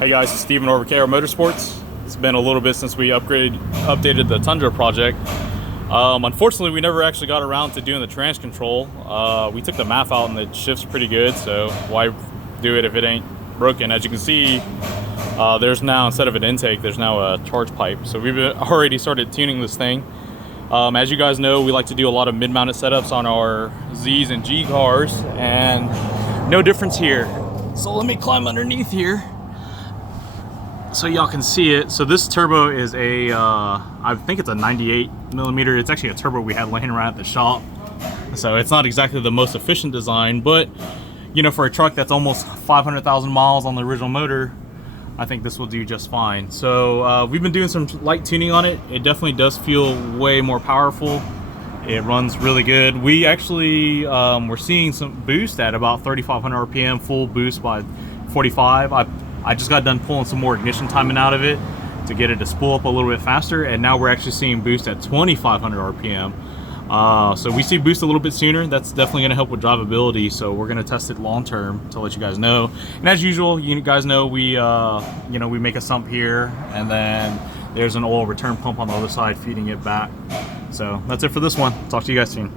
Hey guys, it's Steven over KR Motorsports. It's been a little bit since we updated the Tundra project. Unfortunately, we never actually got around to doing the trans control. We took the MAF out and it shifts pretty good, so why do it if it ain't broken? As you can see, there's now, instead of an intake, there's now a charge pipe. So we've already started tuning this thing. As you guys know, we like to do a lot of mid-mounted setups on our Z's and G cars, and no difference here. So let me climb underneath here so y'all can see it. So this turbo is a, I think it's a 98 millimeter. It's actually a turbo we had laying around at the shop. So it's not exactly the most efficient design, but you know, for a truck that's almost 500,000 miles on the original motor, I think this will do just fine. So we've been doing some light tuning on it. It definitely does feel way more powerful. It runs really good. We actually, we're seeing some boost at about 3,500 RPM, full boost by 45. I just got done pulling some more ignition timing out of it to get it to spool up a little bit faster, and now we're actually seeing boost at 2,500 RPM. So we see boost a little bit sooner. That's definitely going to help with drivability, so we're going to test it long term to let you guys know. And as usual, you guys know we you know, we make a sump here, and then there's an oil return pump on the other side feeding it back. So that's it for this one. Talk to you guys soon.